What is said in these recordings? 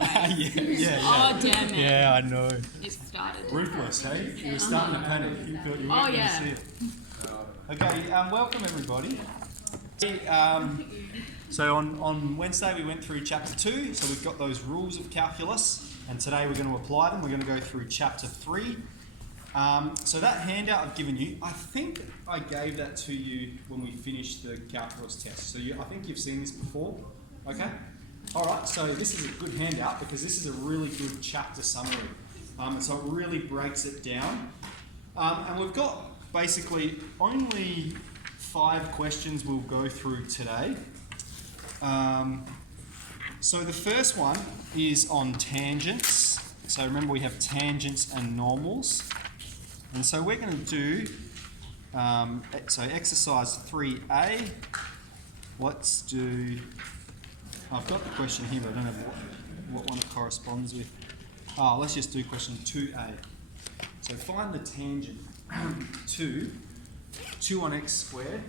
Yeah. Oh, damn it. Yeah, I know. It started. Ruthless, hey? You were starting to panic. You thought you weren't going to see it. Okay, welcome everybody. So on Wednesday we went through chapter 2, so we've got those rules of calculus, and today we're going to apply them. We're going to go through chapter 3. So that handout I've given you, I think I gave that to you when we finished the calculus test. So I think you've seen this before, okay? Alright, so this is a good handout because this is a really good chapter summary. So it really breaks it down. And we've got basically only 5 questions we'll go through today. So the first one is on tangents. So remember we have tangents and normals. And so we're going to do, so exercise 3A. Let's do, I've got the question here but I don't know what one it corresponds with. Oh, let's just do question 2A. So find the tangent to 2 on x squared.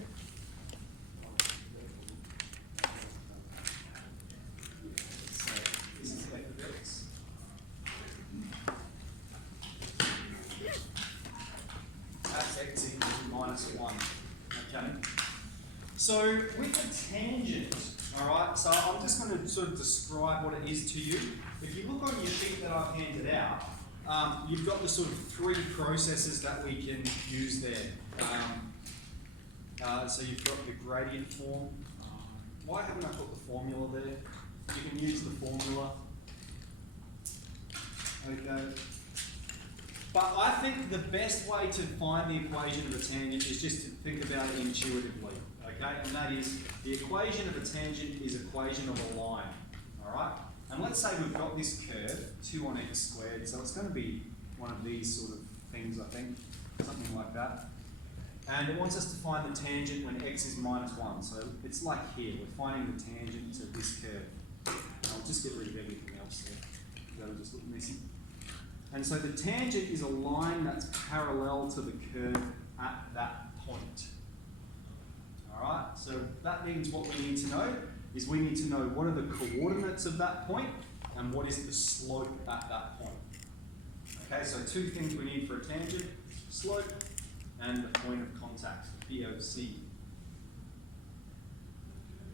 So this is f of x. That's x equals minus 1. Okay. So with the tangent, alright, so I'm just going to sort of describe what it is to you. If you look on your sheet that I've handed out, you've got the sort of 3 processes that we can use there. So you've got the gradient form. Why haven't I put the formula there? You can use the formula. Okay. But I think the best way to find the equation of a tangent is just to think about it intuitively. Okay? And that is, the equation of a tangent is equation of a line. Alright? And let's say we've got this curve, 2 on x squared, so it's going to be one of these sort of things, I think, something like that. And it wants us to find the tangent when x is minus 1. So it's like here, we're finding the tangent to this curve. And I'll just get rid of everything else there, that'll just look messy. And so the tangent is a line that's parallel to the curve at that point. Alright, so that means what we need to know is we need to know what are the coordinates of that point and what is the slope at that point. Okay, so 2 things we need for a tangent, slope and the point of contact, the POC.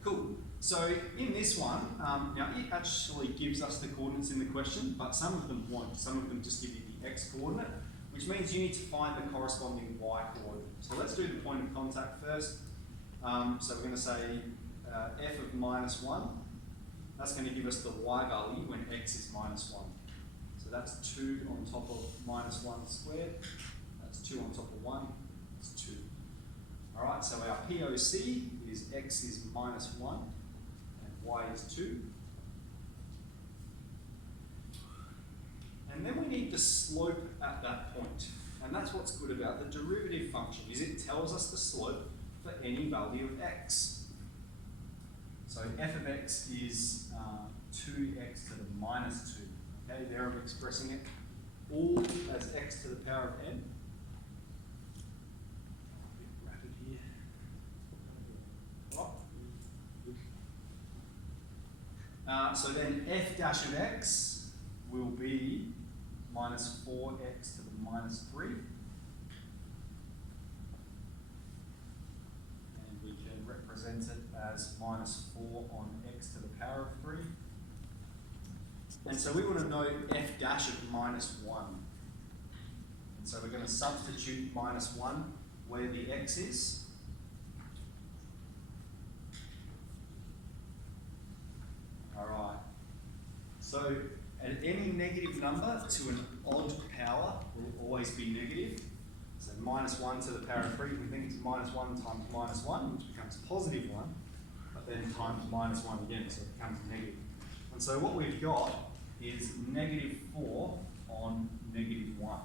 Cool. So in this one, now it actually gives us the coordinates in the question, but some of them won't. Some of them just give you the x coordinate, which means you need to find the corresponding y coordinate. So let's do the point of contact first. So we're going to say f of minus 1. That's going to give us the y value when x is minus 1. So that's 2 on top of minus 1 squared. That's 2 on top of 1. It's 2. Alright, so our POC is x is minus 1 and y is 2. And then we need the slope at that point. And that's what's good about the derivative function, is it tells us the slope for any value of x. So f of x is 2x to the minus 2. Okay, there I'm expressing it all as x to the power of n. A bit rapid here. So then f dash of x will be minus 4x to the minus 3. We can represent it as minus 4 on x to the power of 3. And so we want to know f dash of minus 1. And so we're going to substitute minus 1 where the x is. Alright. So at any negative number to an odd power will always be negative. So minus 1 to the power of 3, we think it's minus 1 times minus 1, which becomes positive 1, but then times minus 1 again, so it becomes negative. And so what we've got is negative 4 on negative 1,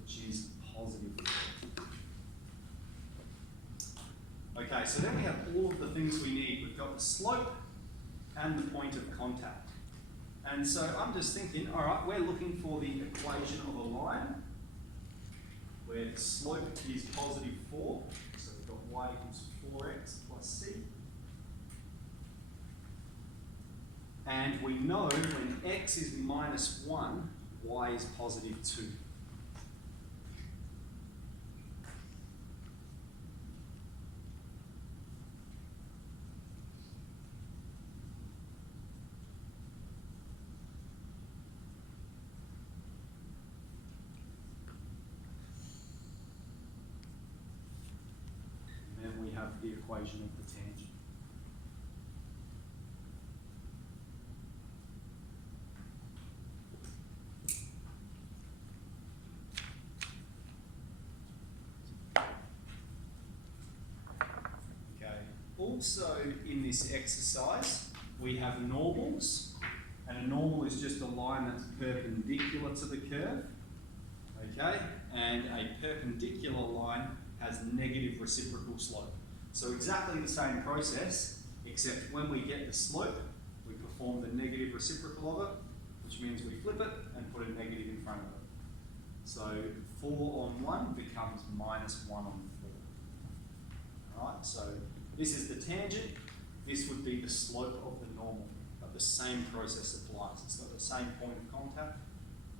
which is positive 4. Okay, so then we have all of the things we need. We've got the slope and the point of contact. And so I'm just thinking, all right, we're looking for the equation of a line where the slope is positive 4, so we've got y equals 4x plus c. And we know when x is minus 1, y is positive 2. And then we have the equation of the tangent. Also in this exercise, we have normals, and a normal is just a line that's perpendicular to the curve, okay? And a perpendicular line has negative reciprocal slope. So exactly the same process, except when we get the slope, we perform the negative reciprocal of it, which means we flip it and put a negative in front of it. So 4 on 1 becomes minus 1 on 4. All right, so this is the tangent, this would be the slope of the normal, but the same process applies. It's got the same point of contact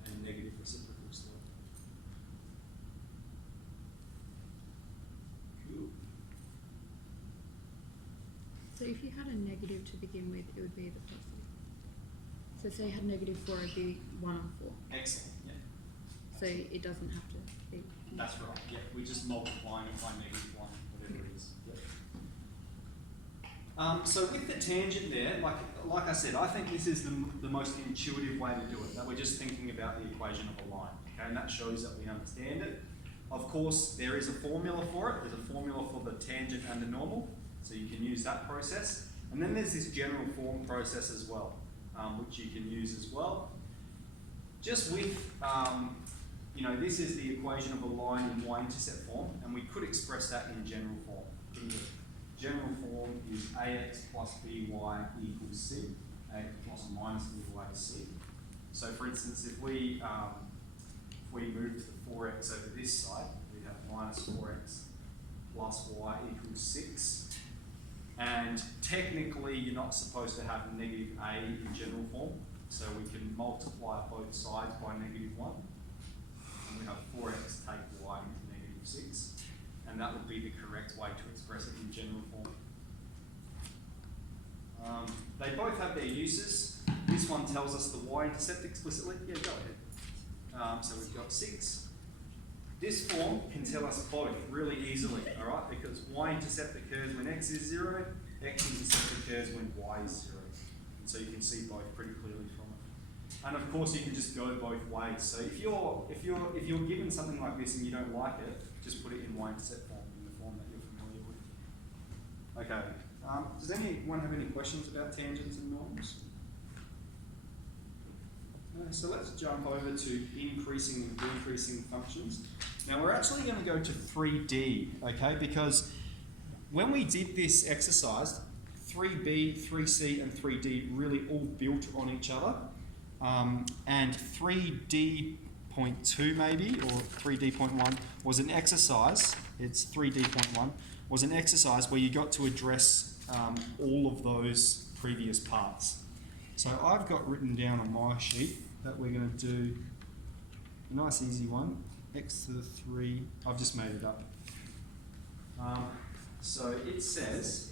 and negative reciprocal slope. Cool. So if you had a negative to begin with, it would be the positive. So say you had negative 4, it would be 1 on 4. Excellent, yeah. So it doesn't have to be. That's right, yeah. We're just multiplying it by negative 1, whatever it is. Yep. So with the tangent there, like I said, I think this is the most intuitive way to do it, that we're just thinking about the equation of a line, okay? And that shows that we understand it. Of course, there is a formula for it. There's a formula for the tangent and the normal, so you can use that process. And then there's this general form process as well, which you can use as well. Just with, this is the equation of a line in y-intercept form, and we could express that in general form. General form is ax plus by equals c, ax plus or minus by c. So for instance, if we move the 4x over this side, we have minus 4x plus y equals 6. And technically, you're not supposed to have negative a in general form, so we can multiply both sides by negative 1. And we have 4x take y into negative 6. And that would be the correct way to express it in general form. They both have their uses. This one tells us the y-intercept explicitly. Yeah, go ahead. So we've got 6. This form can tell us both really easily, all right? Because y-intercept occurs when x is 0, x-intercept occurs when y is 0. And so you can see both pretty clearly from it. And of course, you can just go both ways. So if you're given something like this and you don't like it, just put it in y-intercept form, in the form that you're familiar with. Okay. Does anyone have any questions about tangents and norms? So let's jump over to increasing and decreasing functions. Now we're actually going to go to 3D, okay? Because when we did this exercise, 3B, 3C, and 3D really all built on each other. And 3D.2 maybe, or 3D.1 was an exercise, it's 3D.1, was an exercise where you got to address all of those previous parts. So I've got written down on my sheet that we're going to do a nice easy one, x to the 3, I've just made it up. So it says,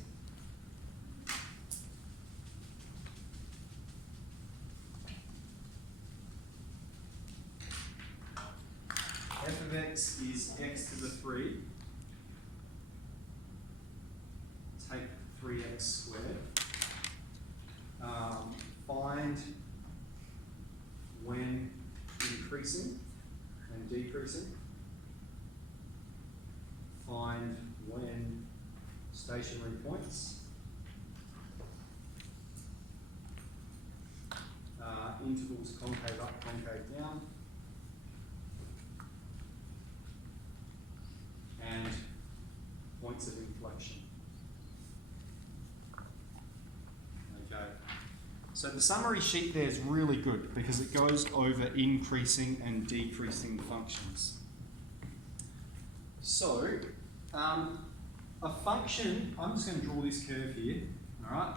f of x is x to the 3, take 3x squared, find when increasing and decreasing, find when stationary points, intervals concave up, concave down, and points of inflection. Okay. So the summary sheet there is really good because it goes over increasing and decreasing functions. So, a function, I'm just going to draw this curve here, all right?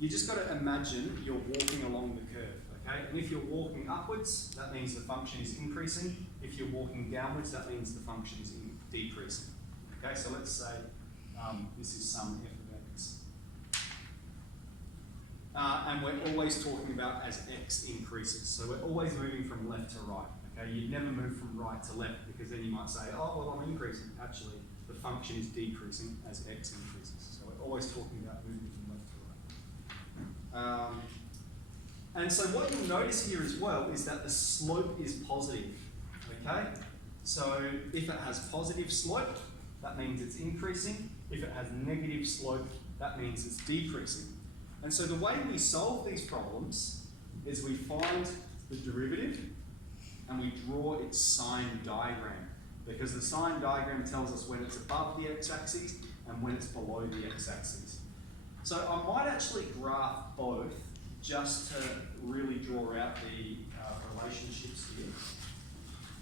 you just got to imagine you're walking along the curve, okay? And if you're walking upwards, that means the function is increasing. If you're walking downwards, that means the function is decreasing. Okay, so let's say this is some f of x. And we're always talking about as x increases. So we're always moving from left to right. Okay, you'd never move from right to left because then you might say, oh, well, I'm increasing. Actually, the function is decreasing as x increases. So we're always talking about moving from left to right. And so what you'll notice here as well is that the slope is positive. Okay, so if it has positive slope, that means it's increasing. If it has negative slope, that means it's decreasing. And so the way we solve these problems is we find the derivative and we draw its sine diagram, because the sine diagram tells us when it's above the x-axis and when it's below the x-axis. So I might actually graph both just to really draw out the relationships here.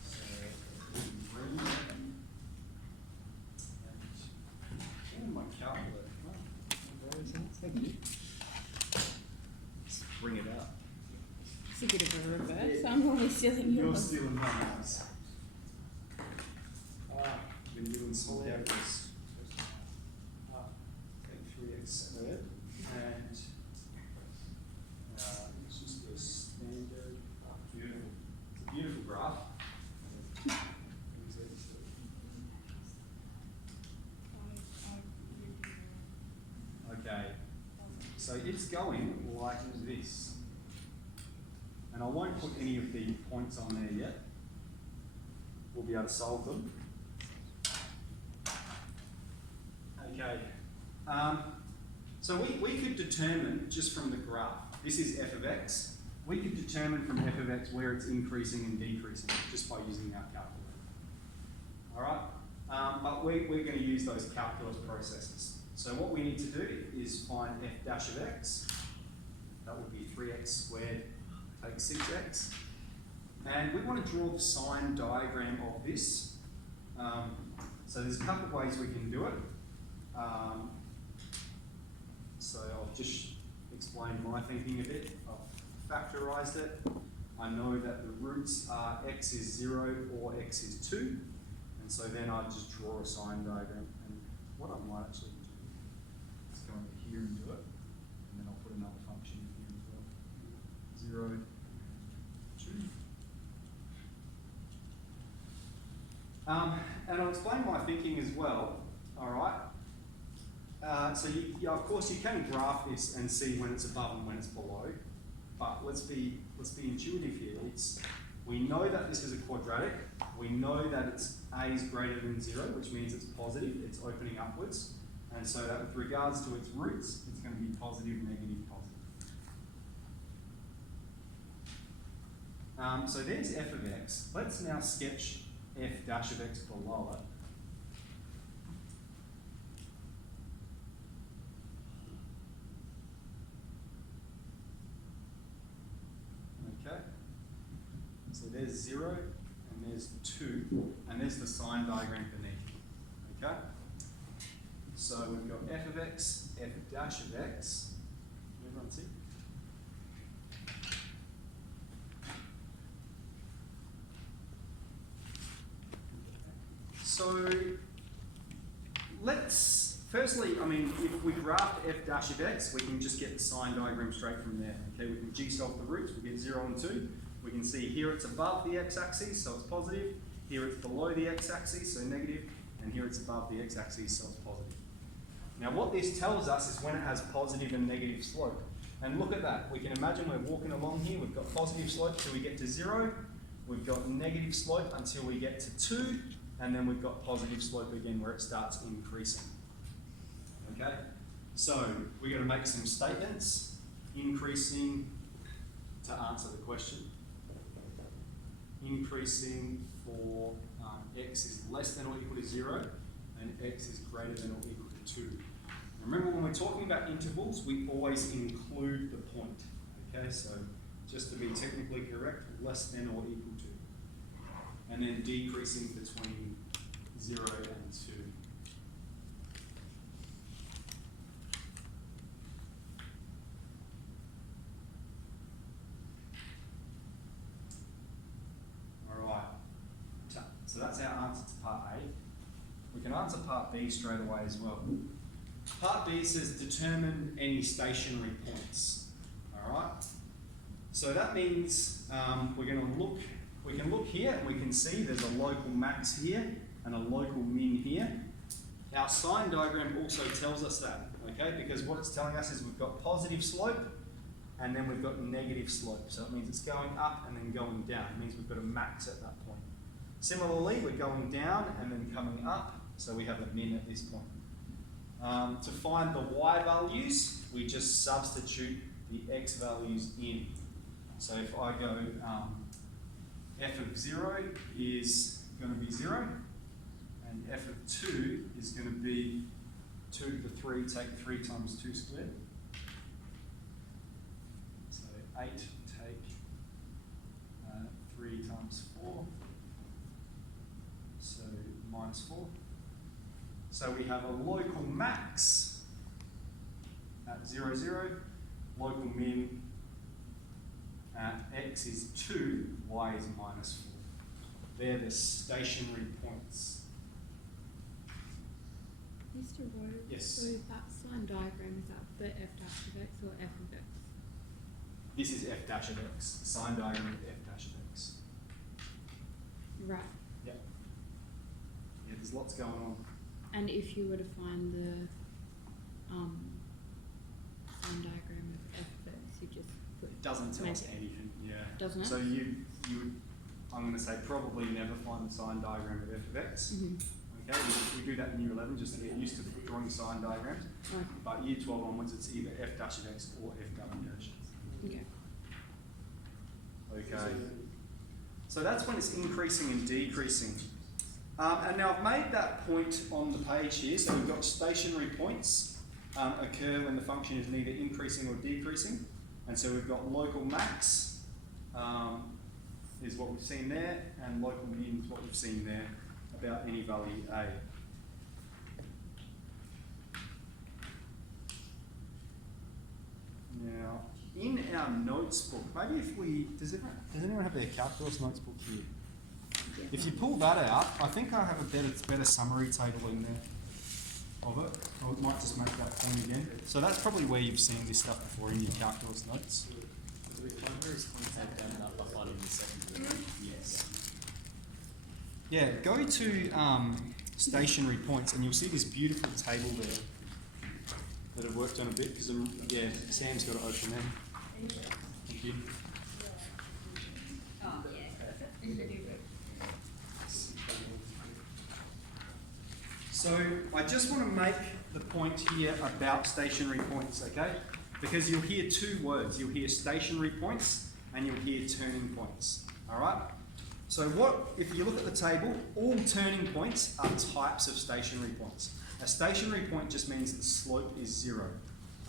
So, my calculator. Thank you. Let's bring it out. It's a bit of a reverse. I'm always stealing You're yours. stealing my mouse. Been doing some calculus. Take 3x squared and let's just do a standard. Beautiful. It's a beautiful graph. Okay, so it's going like this. And I won't put any of the points on there yet. We'll be able to solve them. Okay, so we could determine just from the graph, this is f of x, we could determine from f of x where it's increasing and decreasing just by using our calculator. All right, but we're going to use those calculus processes. So what we need to do is find f dash of x. That would be 3x squared take 6x. And we want to draw the sine diagram of this. So there's a couple of ways we can do it. So I'll just explain my thinking of it. I've factorized it. I know that the roots are x is 0 or x is 2. And so then I just draw a sine diagram. And what I might actually do is go over here and do it. And then I'll put another function in here as well. 0, 2. And I'll explain my thinking as well. All right. So of course you can graph this and see when it's above and when it's below, but let's be intuitive here. We know that this is a quadratic. We know that it's a is greater than 0, which means it's positive. It's opening upwards, and so that with regards to its roots, it's going to be positive, negative, positive. So there's f of x. Let's now sketch f dash of x below it. So there's 0, and there's 2, and there's the sine diagram beneath. Okay? So we've got f of x, f dash of x. Can everyone see? So let's, firstly, I mean, if we graph f dash of x, we can just get the sine diagram straight from there. Okay, we can g-solve the roots, we get 0 and 2. We can see here it's above the x-axis, so it's positive. Here it's below the x-axis, so negative. And here it's above the x-axis, so it's positive. Now what this tells us is when it has positive and negative slope. And look at that. We can imagine we're walking along here. We've got positive slope till we get to 0. We've got negative slope until we get to 2. And then we've got positive slope again where it starts increasing. Okay? So we're going to make some statements. Increasing to answer the question. Increasing for x is less than or equal to 0 and x is greater than or equal to 2. Remember, when we're talking about intervals, we always include the point. Okay, so just to be technically correct, less than or equal to. And then decreasing between 0 and 2. answer part B straight away as well. Part B says determine any stationary points. All right. So that means we can look here and we can see there's a local max here and a local min here. Our sine diagram also tells us that, okay? Because what it's telling us is we've got positive slope and then we've got negative slope. So it means it's going up and then going down. It means we've got a max at that point. Similarly, we're going down and then coming up, so we have a min at this point. To find the y values, we just substitute the x values in. So if I go f of 0 is going to be 0, and f of 2 is going to be 2 to the 3, take 3 times 2 squared. So 8 take 3 times 4, so minus 4. So we have a local max at 0, 0, local min at x is 2, y is minus 4. They're the stationary points. Mr. Rowe, Yes. so that sine diagram, is that for f dash of x or f of x? This is f dash of x, sine diagram of f dash of x. Right. Yeah. Yeah, there's lots going on. And if you were to find the sine diagram of f of x, you just put It doesn't tell us negative. anything, yeah. Doesn't it? So you would, I'm going to say probably never find the sine diagram of f of x. Mm-hmm. Okay, we do that in year 11 just to get used to drawing sine diagrams. Okay. But year 12 onwards, it's either f dash of x or f w dash. Okay. Okay. So that's when it's increasing and decreasing. And now I've made that point on the page here. So we've got stationary points occur when the function is neither increasing or decreasing. And so we've got local max is what we've seen there, and local min is what we've seen there about any value a. Now, in our notes book, maybe if we, does anyone have their calculus notes book here? Yeah. If you pull that out, I think I have a better summary table in there of it. I might just make that point again. So that's probably where you've seen this stuff before in your calculus notes. Yes. Yeah, go to stationary points and you'll see this beautiful table there that I've worked on a bit because yeah, Sam's got to open them. Thank you. So I just want to make the point here about stationary points, okay? Because you'll hear two words. You'll hear stationary points and you'll hear turning points, all right? So if you look at the table, all turning points are types of stationary points. A stationary point just means the slope is 0,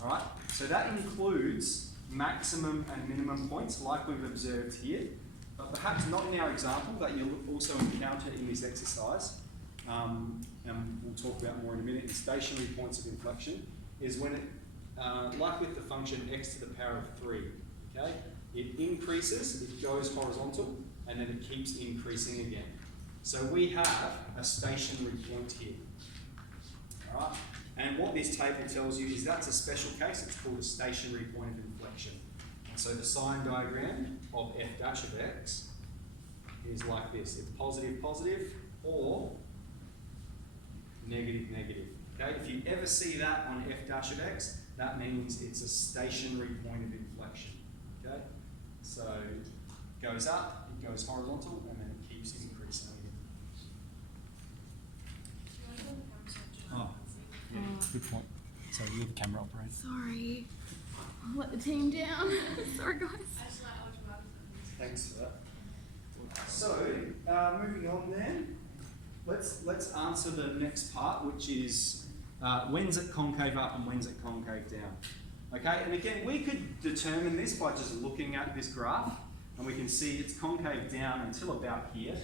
all right? So that includes maximum and minimum points like we've observed here, but perhaps not in our example that you'll also encounter in this exercise, and we'll talk about more in a minute, in stationary points of inflection, is when it, like with the function x to the power of 3, okay? It increases, it goes horizontal, and then it keeps increasing again. So we have a stationary point here. All right? And what this table tells you is that's a special case. It's called a stationary point of inflection. And so the sine diagram of f dash of x is like this. It's positive, positive, or negative, negative. Okay? If you ever see that on f dash of x, that means it's a stationary point of inflection. Okay? So it goes up, it goes horizontal, and then it keeps increasing again. Oh, yeah, good point. So you're the camera operator. Sorry. I'll let the team down. Sorry, guys. Thanks for that. So, moving on then, let's answer the next part, which is when's it concave up and when's it concave down. Okay, and again, we could determine this by just looking at this graph, and we can see it's concave down until about here.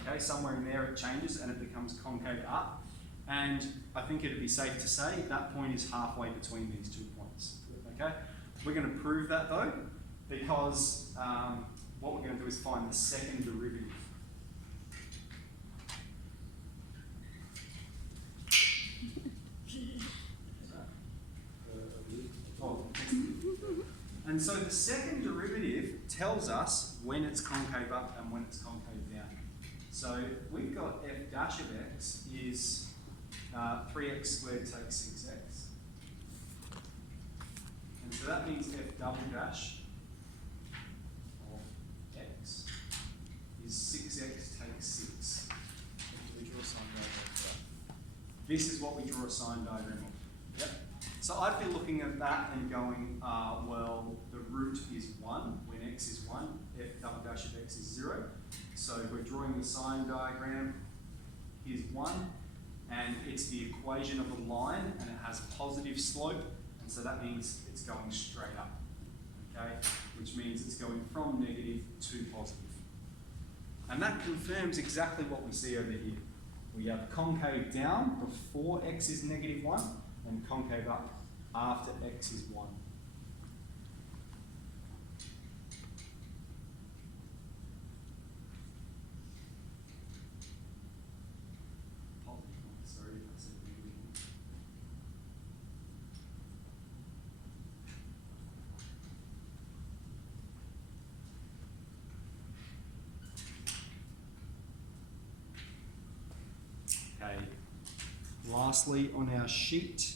Okay, somewhere in there it changes and it becomes concave up. And I think it'd be safe to say that point is halfway between these 2 points. Okay, we're going to prove that though, because what we're going to do is find the second derivative. And so the second derivative tells us when it's concave up and when it's concave down. So we've got f dash of x is 3x squared takes 6x. And so that means f double dash of x is 6x takes 6. We draw a sine diagram for that. This is what we draw a sine diagram of. Yep. So I'd be looking at that and going, well, the root is 1 when x is 1, f double dash of x is 0. So we're drawing the sine diagram, here's 1, and it's the equation of a line, and it has positive slope, and so that means it's going straight up, okay? Which means it's going from negative to positive. And that confirms exactly what we see over here. We have concave down before x is negative 1, and concave up after x is 1. Sorry, I said negative. Okay. Lastly, on our sheet,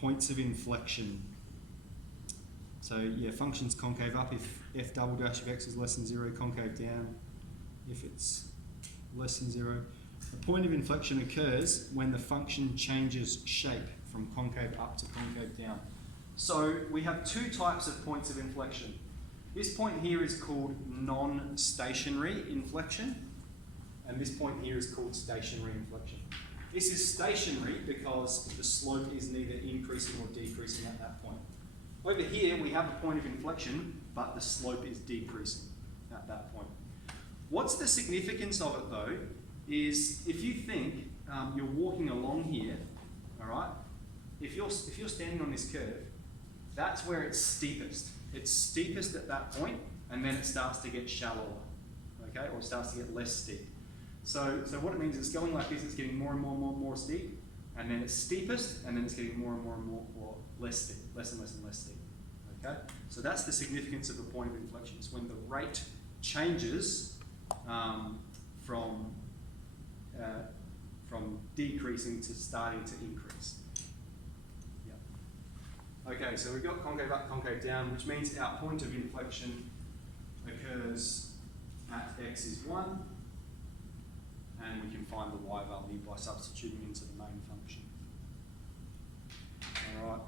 points of inflection. So yeah, function's concave up if f double dash of x is less than 0, concave down if it's less than 0. The point of inflection occurs when the function changes shape from concave up to concave down. So we have two types of points of inflection. This point here is called non-stationary inflection, and this point here is called stationary inflection. This is stationary because the slope is neither increasing or decreasing at that point. Over here, we have a point of inflection, but the slope is decreasing at that point. What's the significance of it, though, is if you think you're walking along here, all right? If you're standing on this curve, that's where it's steepest. It's steepest at that point, and then it starts to get shallower, okay? Or it starts to get less steep. So what it means is it's going like this, it's getting more and more steep, and then it's steepest, and then it's getting more and more less steep, less and less and less steep, okay? So that's the significance of a point of inflection. It's when the rate changes from decreasing to starting to increase. Yep. Okay, so we've got concave up, concave down, which means our point of inflection occurs at x is 1, and we can find the y value by substituting into the main function. All right.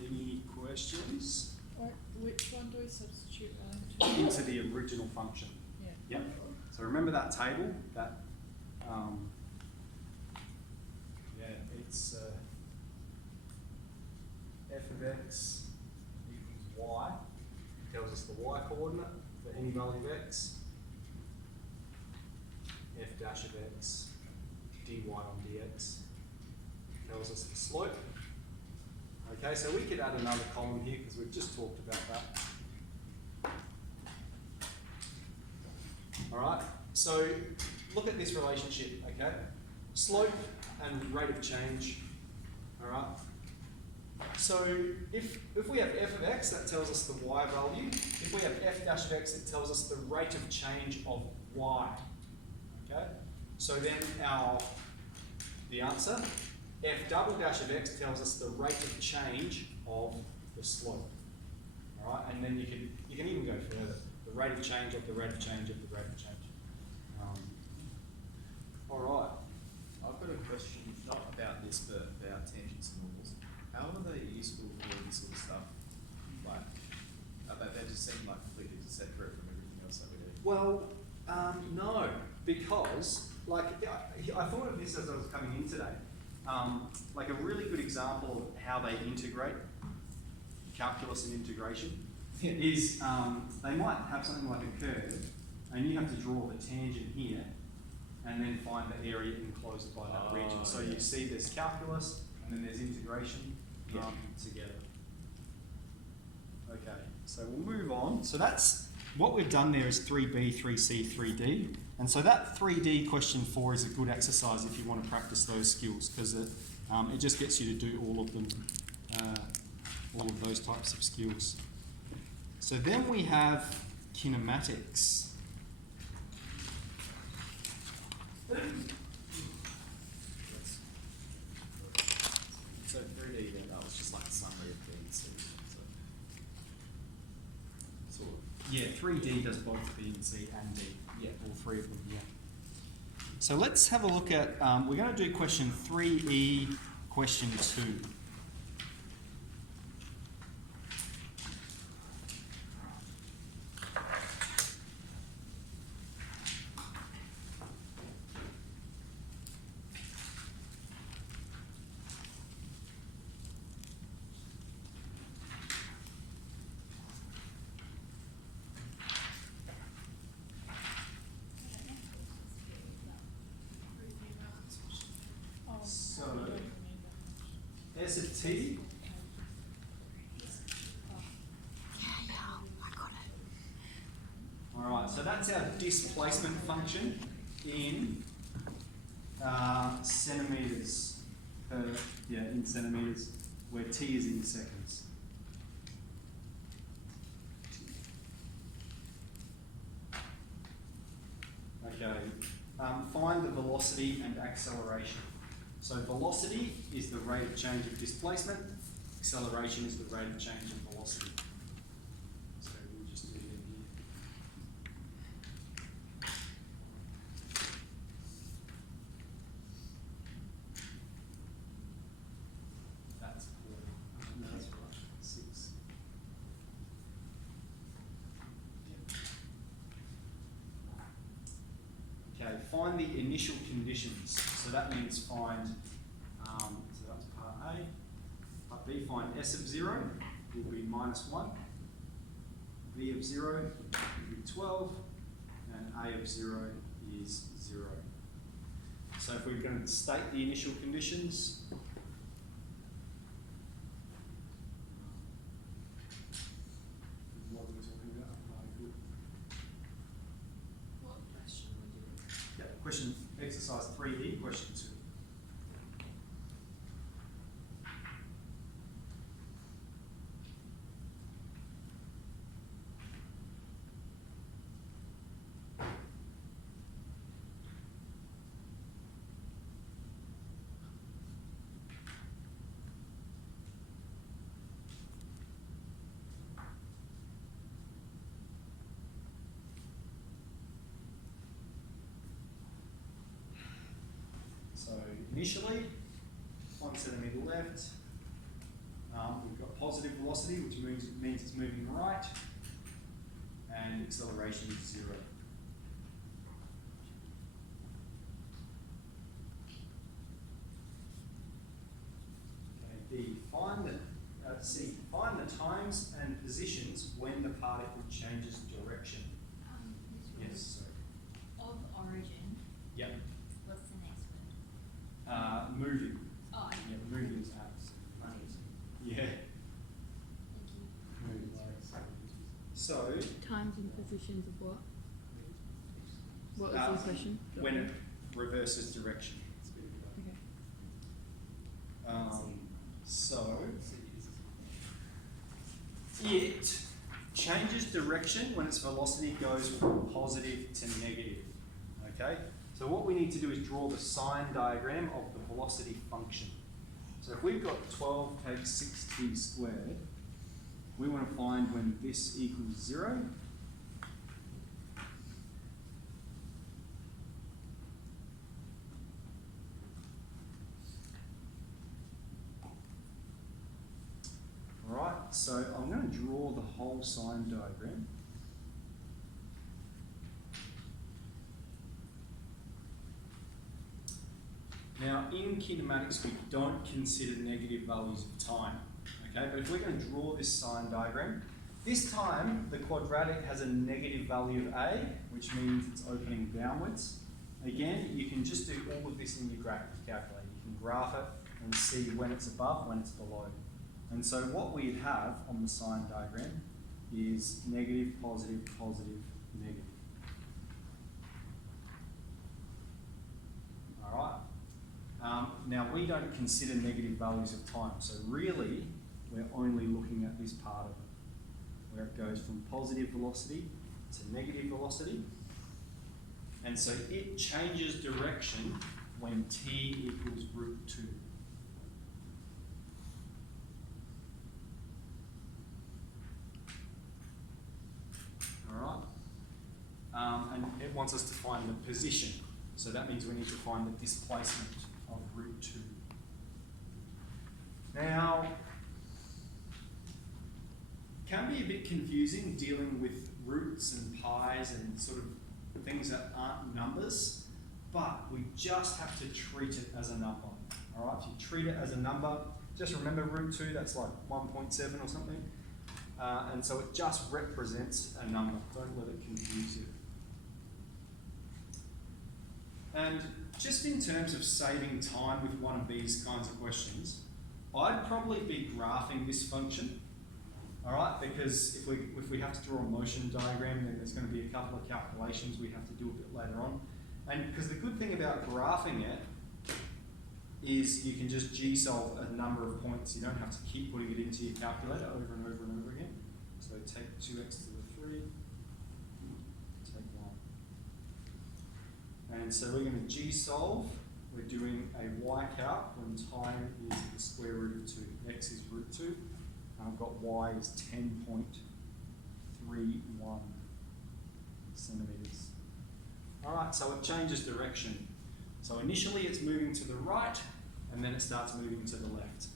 Any questions? Or which one do we substitute Into the original function. Yeah. Yep. So remember that table? That it's f of x equals y. Tells us the y coordinate for any value of x. F dash of x dy on dx tells us the slope. Okay, so we could add another column here because we've just talked about that. All right, so look at this relationship, okay? Slope and rate of change, all right? So if we have f of x, that tells us the y value. If we have f dash of x, it tells us the rate of change of y, okay? So then the answer, f double dash of x tells us the rate of change of the slope, all right? And then you can even go further. The rate of change of the rate of change of the rate of change. All right. I've got a question, not about this, but about tangents and normals. How are they useful for this sort of stuff? Like, they just seem like completely separate from everything else that we do. Well, no, because like I thought of this as I was coming in today. Like a really good example of how they integrate calculus and integration is they might have something like a curve, and you have to draw the tangent here, and then find the area enclosed by that region. So you see there's calculus, and then there's integration together. Okay, so we'll move on. So that's what we've done there is 3B, 3C, 3D. And so that 3D question 4 is a good exercise if you want to practice those skills, because it just gets you to do all of them all of those types of skills. So then we have kinematics. So 3D then, that was just like a summary of B and C. So, sort of. Yeah, 3D does both B and C and D. Yeah. All three of them, yeah. So let's have a look at, we're going to do question 3E, question 2. Oh, So- I don't remember. S of T, all right, so that's our displacement function in centimetres per, in centimetres, where T is in seconds. Okay, find the velocity and acceleration. So velocity is the rate of change of displacement, acceleration is the rate of change of velocity. So we'll just do them here. That's 4. No, that's right. 6. Okay, find the initial conditions. So that means find, so that's part A. Part B, find S of 0 will be -1. V of 0 will be 12. And A of 0 is 0. So if we're going to state the initial conditions, what are we talking about? Good. What question would you? Yeah, question, exercise 3E, question 2. So initially, 1 centimetre left, we've got positive velocity, which means it's moving right, and acceleration is 0. Okay, D, find the times and positions when the particle changes direction. Yes, sorry. Of origin, Yep. what's the next word? Moving. Oh, I Yeah, moving is abs. Yeah. Thank you. Moving. So, Times and positions of what? What was Um, the question? when it reverses direction. Okay. So it changes direction when its velocity goes from positive to negative. Okay? So what we need to do is draw the sine diagram of the velocity function. So if we've got 12 take 6t squared, we want to find when this equals 0. Alright, so I'm going to draw the whole sine diagram. Now, in kinematics, we don't consider negative values of time. Okay, but if we're going to draw this sine diagram, this time the quadratic has a negative value of a, which means it's opening downwards. Again, you can just do all of this in your graph calculator. You can graph it and see when it's above, when it's below. And so what we have on the sine diagram is negative, positive, positive, negative. All right. Now we don't consider negative values of time. So really, we're only looking at this part of it, where it goes from positive velocity to negative velocity. And so it changes direction when t equals root 2. Alright? And it wants us to find the position. So that means we need to find the displacement of root 2. Now, can be a bit confusing dealing with roots and pies and sort of things that aren't numbers, but we just have to treat it as a number. Alright, if you treat it as a number, just remember root 2, that's like 1.7 or something. And so it just represents a number. Don't let it confuse you. And just in terms of saving time with one of these kinds of questions, I'd probably be graphing this function. Alright, because if we have to draw a motion diagram, then there's going to be a couple of calculations we have to do a bit later on. And because the good thing about graphing it is you can just g-solve a number of points. You don't have to keep putting it into your calculator over and over and over again. So take 2x to the 3, take 1. And so we're going to g-solve. We're doing a y-calc when time is the square root of 2. X is root 2. And I've got y is 10.31 centimetres. Alright, so it changes direction. So initially it's moving to the right, and then it starts moving to the left.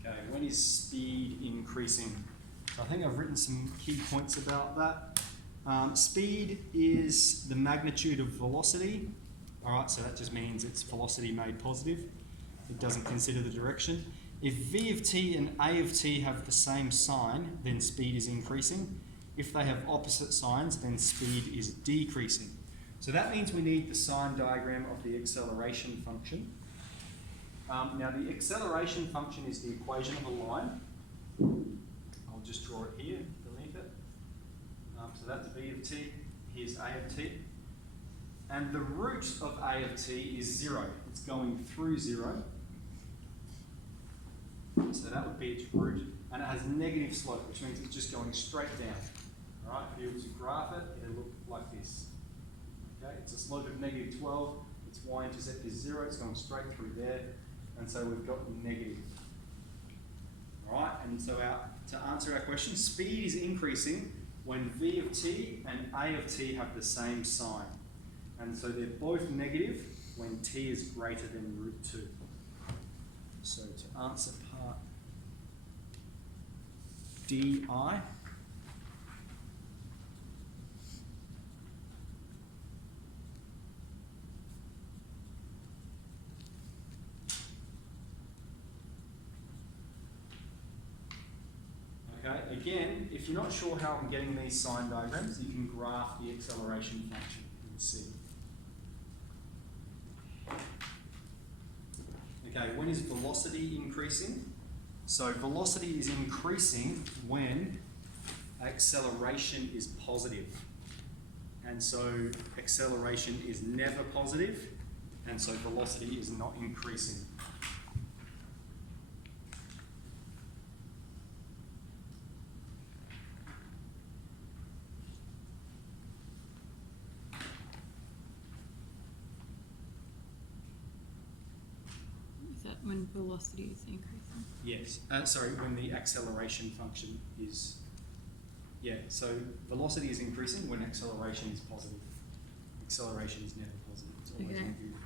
Okay, when is speed increasing? So I think I've written some key points about that. Speed is the magnitude of velocity. Alright, so that just means it's velocity made positive. It doesn't consider the direction. If v of t and a of t have the same sign, then speed is increasing. If they have opposite signs, then speed is decreasing. So that means we need the sine diagram of the acceleration function. Now the acceleration function is the equation of a line. I'll just draw it here beneath it. So that's v of t, here's a of t. And the root of a of t is 0. It's going through 0. So that would be its root, and it has negative slope, which means it's just going straight down. Alright, if you were to graph it, it'll look like this. Okay, it's a slope of negative 12, its y-intercept is 0, it's going straight through there, and so we've got negative. Alright, and so to answer our question, speed is increasing when v of t and a of t have the same sign. And so they're both negative when t is greater than root 2. So to answer part DI, okay, again, if you're not sure how I'm getting these sine diagrams, you can graph the acceleration function and see. Okay, when is velocity increasing? So velocity is increasing when acceleration is positive. And so acceleration is never positive, and so velocity is not increasing. When velocity is increasing. Yes, sorry, when the acceleration function is, yeah, so velocity is increasing when acceleration is positive. Acceleration is never positive, it's always Okay. negative.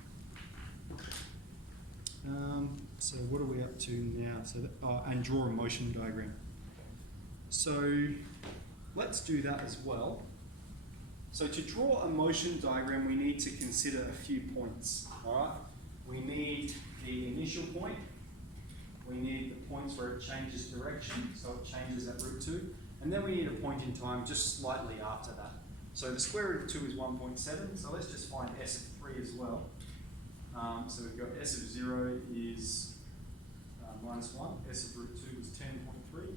So what are we up to now? So and draw a motion diagram. So let's do that as well. So to draw a motion diagram, we need to consider a few points, all right? We need the initial point, we need the points where it changes direction, so it changes at root 2, and then we need a point in time just slightly after that. So the square root of 2 is 1.7, so let's just find s of 3 as well. So we've got s of 0 is minus 1, s of root 2 is 10.3,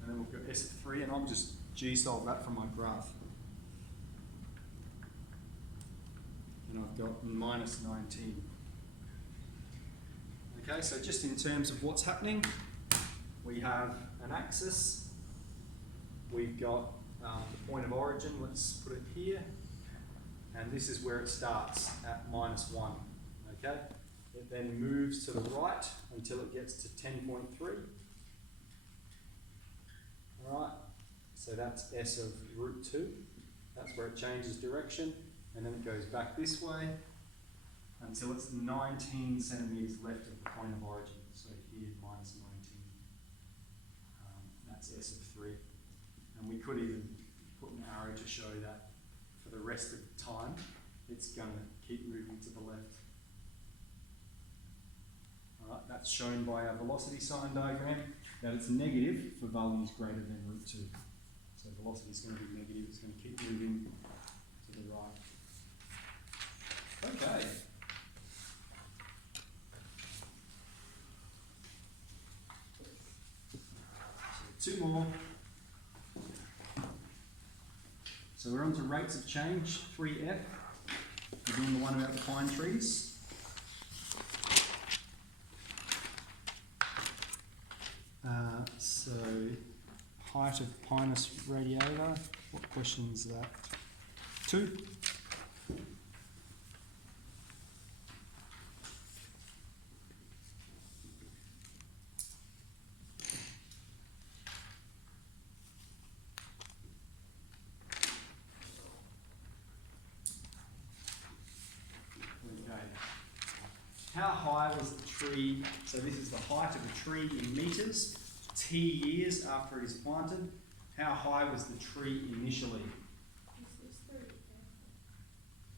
and then we've got s of 3, and I'm just g-solve that from my graph. And I've got minus 19. Okay, so just in terms of what's happening, we have an axis. We've got the point of origin, let's put it here. And this is where it starts at minus 1. Okay? It then moves to the right until it gets to 10.3. Alright, so that's s of root 2. That's where it changes direction. And then it goes back this way until it's 19 centimetres left of the point of origin. So here, minus 19. That's s of 3. And we could even put an arrow to show that for the rest of the time, it's going to keep moving to the left. Alright, that's shown by our velocity sine diagram, that it's negative for values greater than root 2. So velocity is going to be negative, it's going to keep moving to the right. Okay. So 2 more. So we're on to rates of change, 3F. We're doing the one about the pine trees. So height of Pinus radiata, what question is that? 2. How high was the tree? So this is the height of a tree in metres, T years after it is planted. How high was the tree initially? This is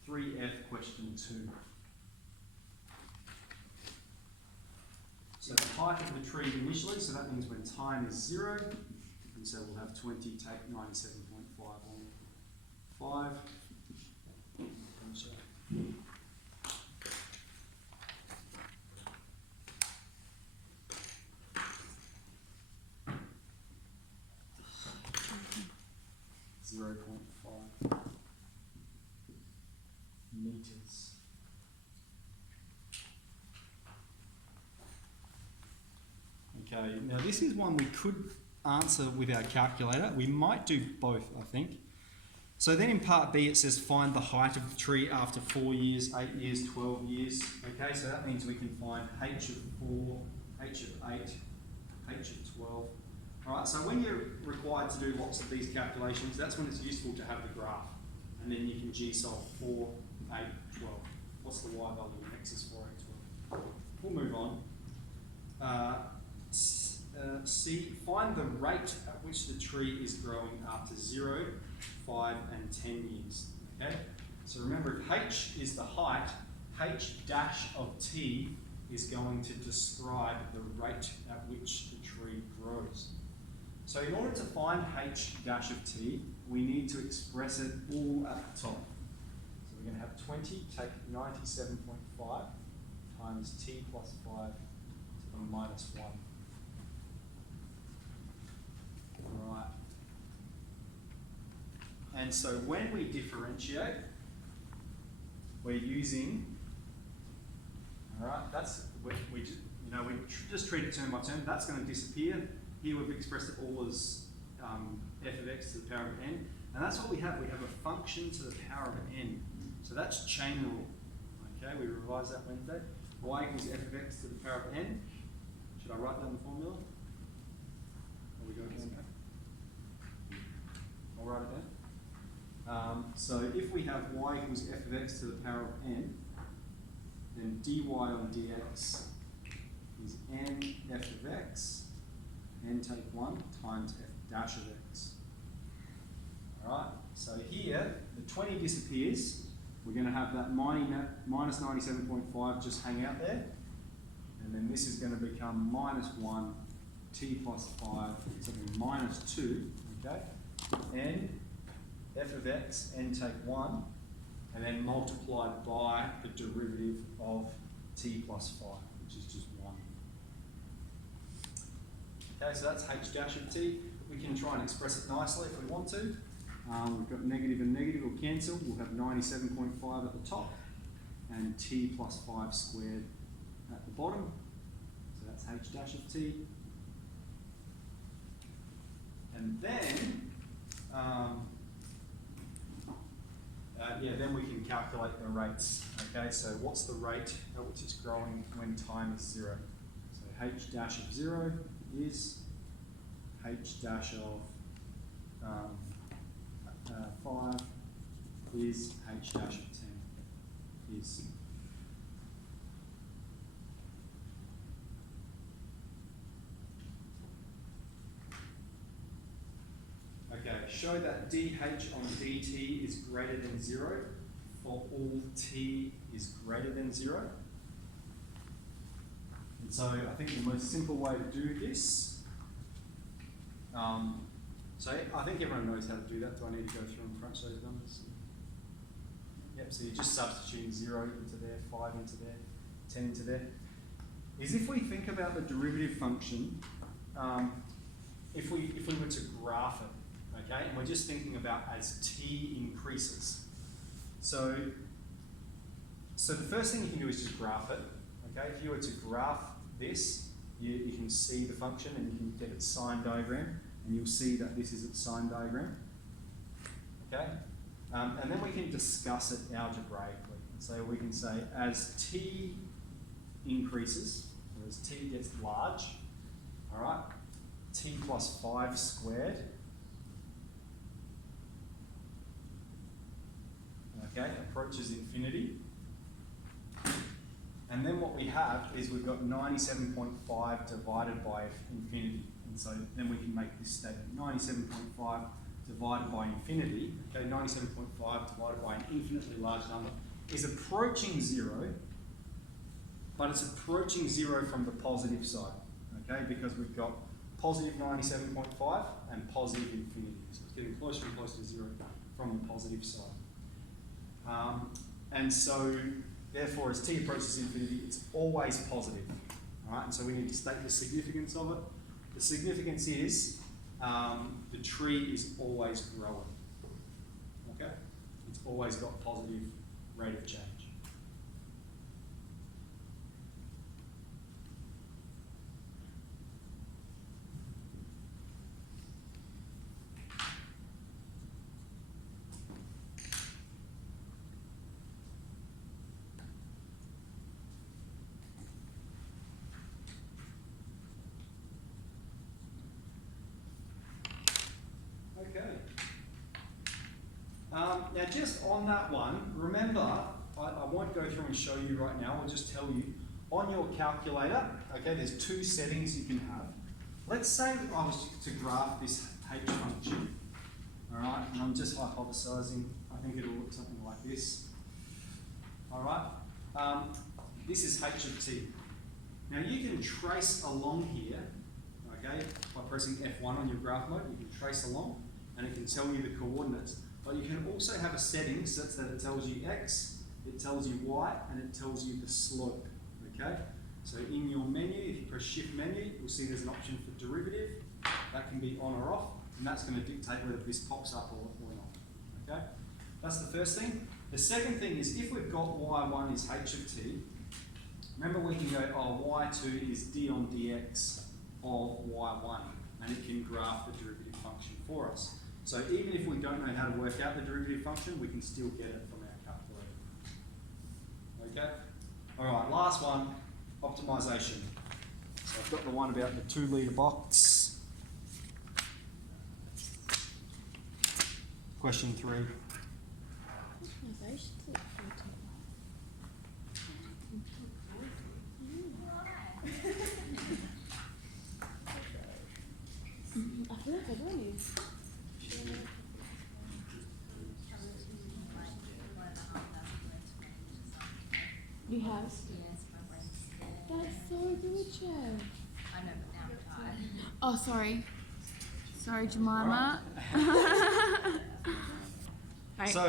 3F. 3F question 2. So the height of the tree initially, so that means when time is 0, and so we'll have 20, take 97.5 on 5. I'm sorry. 0.5 meters. Okay, now this is one we could answer with our calculator. We might do both, I think. So then in part B it says find the height of the tree after 4 years, 8 years, 12 years. Okay, so that means we can find h of 4, h of 8, h of 12. Alright, so when you're required to do lots of these calculations, that's when it's useful to have the graph. And then you can g-solve 4, 8, 12. What's the y value? X is 4, 8, 12. We'll move on. C, find the rate at which the tree is growing after 0, 5 and 10 years. Okay? So remember, if h is the height, h dash of t is going to describe the rate at which the tree grows. So in order to find h dash of t, we need to express it all at the top. So we're going to have 20, take 97.5 times t plus 5 to the minus 1. Alright. And so when we differentiate, we're using, alright, that's, we just treat it term by term, that's going to disappear. Here we've expressed it all as f of x to the power of n. And that's what we have. We have a function to the power of n. So that's chain rule. Okay, we revised that Wednesday. Y equals f of x to the power of n. Should I write down the formula? Or we go again? I'll write it down. So if we have y equals f of x to the power of n, then dy on dx is n f of x, n take 1 times f dash of x. Alright, so here the 20 disappears. We're going to have that minus 97.5 just hang out there. And then this is going to become minus 1 t plus 5, so minus 2, okay? And f of x, n take 1, and then multiplied by the derivative of t plus 5, which is just 1. Okay, so that's h dash of t. We we can try and express it nicely if we want to. We've got negative and negative will cancel. We'll have 97.5 at the top and t plus 5 squared at the bottom. So that's h dash of t. And then, then we can calculate the rates. Okay, so what's the rate at which it's growing when time is 0? So h dash of 0 is h dash of 5 is h dash of 10 is. Okay, show that dh on dt is greater than 0 for all t is greater than 0. And so I think the most simple way to do this, so I think everyone knows how to do that. Do I need to go through and crunch those numbers? Yep, so you're just substituting 0 into there, 5 into there, 10 into there. Is if we think about the derivative function, if we were to graph it, okay, and we're just thinking about as t increases. So the first thing you can do is just graph it. Okay, if you were to graph this, you can see the function and you can get its sine diagram, and you'll see that this is its sine diagram. Okay, and then we can discuss it algebraically. So we can say as t increases, or as t gets large, all right, t plus 5 squared. Okay, approaches infinity. And then what we have is we've got 97.5 divided by infinity. And so then we can make this statement, 97.5 divided by infinity, okay, 97.5 divided by an infinitely large number, is approaching 0, but it's approaching 0 from the positive side, okay, because we've got positive 97.5 and positive infinity. So it's getting closer and closer to 0 from the positive side. And so, therefore, as t approaches infinity, it's always positive. All right, and so we need to state the significance of it. The significance is the tree is always growing. Okay, it's always got positive rate of change. Okay. Now just on that one, remember, I won't go through and show you right now, I'll just tell you, on your calculator, okay, there's 2 settings you can have. Let's say that I was to graph this h function, all right, and I'm just hypothesizing, I think it'll look something like this, all right. This is h of t. Now you can trace along here, okay, by pressing F1 on your graph mode, you can trace along, and it can tell you the coordinates. But you can also have a setting such that it tells you x, it tells you y, and it tells you the slope, okay? So in your menu, if you press Shift menu, you'll see there's an option for derivative. That can be on or off, and that's going to dictate whether this pops up or not, okay? That's the first thing. The second thing is if we've got y1 is h of t, remember we can go, oh, y2 is d on dx of y1, and it can graph the derivative function for us. So even if we don't know how to work out the derivative function, we can still get it from our calculator. Okay? All right, last one, optimization. So I've got the one about the 2 litre box. Question 3. I feel like I've already. You have? Yes, my brain's dead. That's so good, Chef. I know, but now I'm tired. Oh, sorry. Sorry, Jemima. Right. So,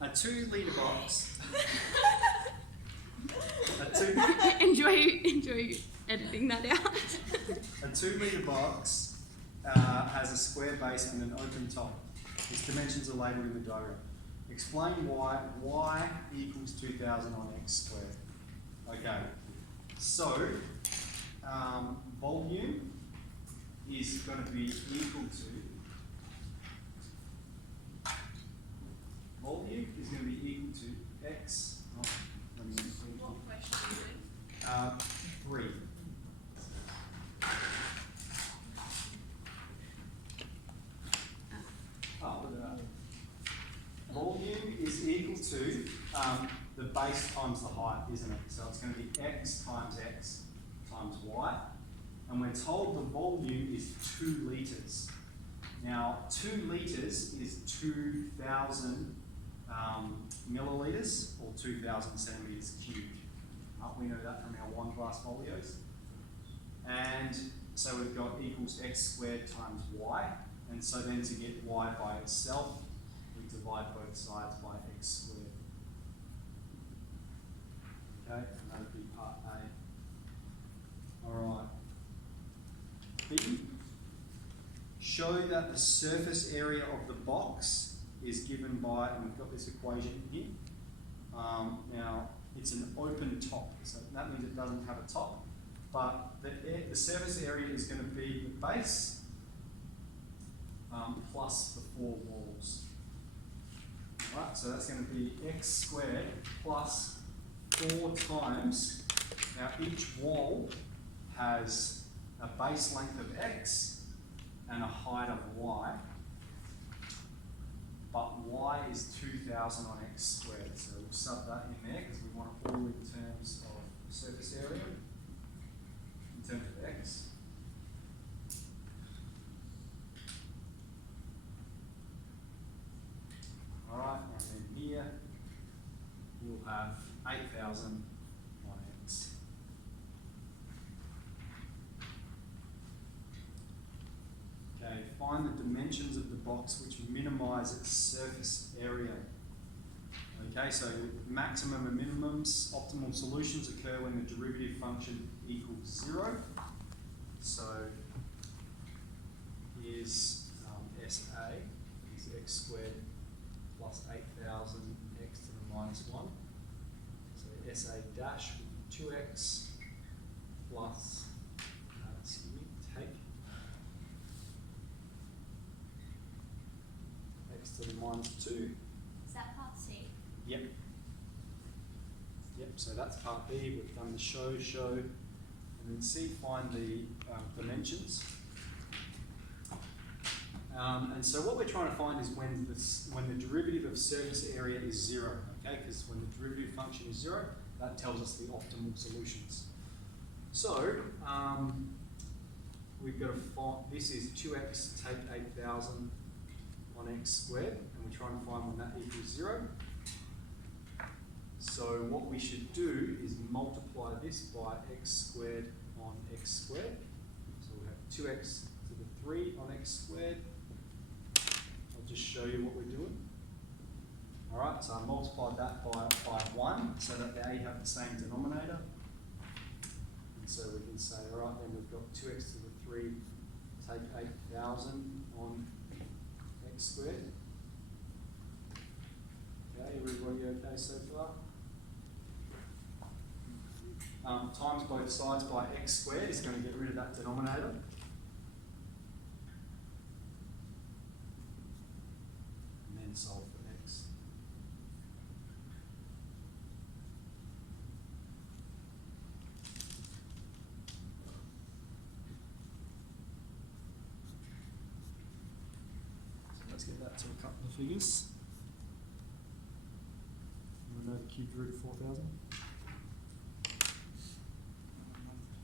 a 2 litre box. enjoy editing that out. A 2 litre box has a square base and an open top. Its dimensions are labelled in the diagram. Explain why y equals 2000 on x squared. Okay, so volume is going to be equal to x. Oh, let me What question are you 3. Oh, look at that. Volume is equal to the base times the height, isn't it? So it's going to be x times y. And we're told the volume is 2 litres. Now, 2 litres is 2,000 millilitres or 2,000 centimetres cubed. We know that from our wine glass folios. And so we've got equals x squared times y. And so then to get y by itself, we divide both sides by x squared. Okay, and that would be part A. Alright. B. Show that the surface area of the box is given by, and we've got this equation here. Now, it's an open top, so that means it doesn't have a top. But the surface area is going to be the base plus the 4 walls. Right, so that's going to be x squared plus 4 times. Now each wall has a base length of x and a height of y. But y is 2000 on x squared. So we'll sub that in there because we want it all in terms of surface area, in terms of x. Alright, and then here we'll have 8000 on x. Okay, find the dimensions of the box which minimise its surface area. Okay, so maximum and minimums, optimal solutions occur when the derivative function equals 0. So here's SA is x squared plus 8000 x to the minus 1. So SA dash would be 2x plus, take x to the minus 2. Is that part C? Yep. Yep, so that's part B. We've done the show, and then C, find the dimensions. And so what we're trying to find is when the derivative of surface area is 0, okay? Because when the derivative function is 0, that tells us the optimal solutions. So we've got to find, this is 2x take 8000 on x squared, and we're trying to find when that equals 0. So what we should do is multiply this by x squared on x squared. So we have 2x to the 3 on x squared. I'll just show you what we're doing. Alright, so I multiplied that by 1 so that they have the same denominator. And so we can say, alright, then we've got 2x to the 3 take 8000 on x squared. Okay, everybody okay so far? Times both sides by x squared is going to get rid of that denominator. And then solve for x. So let's get that to a couple of figures. You know the cubed root of 4000?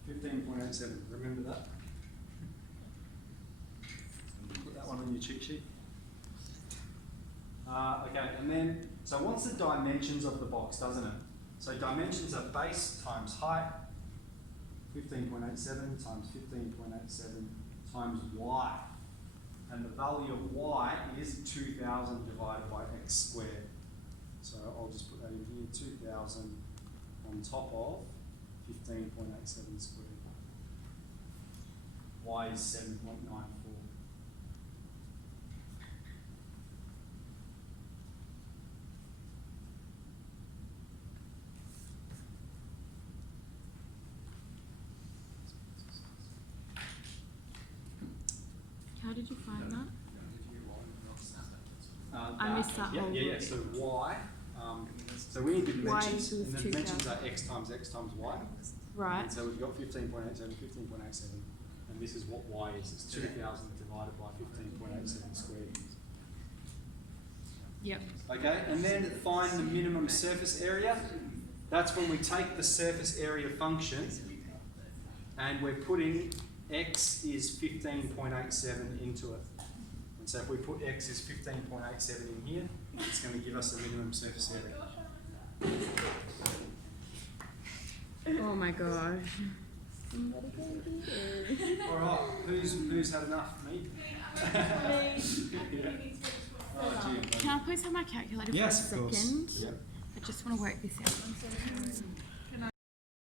15.87, remember that? Put that one on your cheat sheet. Okay, and then, so it wants the dimensions of the box, doesn't it? So dimensions are base times height, 15.87 times 15.87 times y. And the value of y is 2000 divided by x squared. So I'll just put that in here, 2000 on top of 15.87 squared. Y is 7.94. how did you find that? I missed that whole Yeah, bit. so y, so we need the Y dimensions, and the equals dimensions are 2000. x times y. Right. And so we've got 15.87, 15.87, and this is what y is. It's 2,000 divided by 15.87 squared. Yep. Okay, and then find the minimum surface area. That's when we take the surface area function and we're putting x is 15.87 into it. And so if we put x is 15.87 in here, it's going to give us the minimum surface area. Oh my gosh. Somebody go do it. All right, who's had enough? Me? Yeah. Oh, gee, Can I please have my calculator yes, for of a second? course. Yep. I just want to work this out.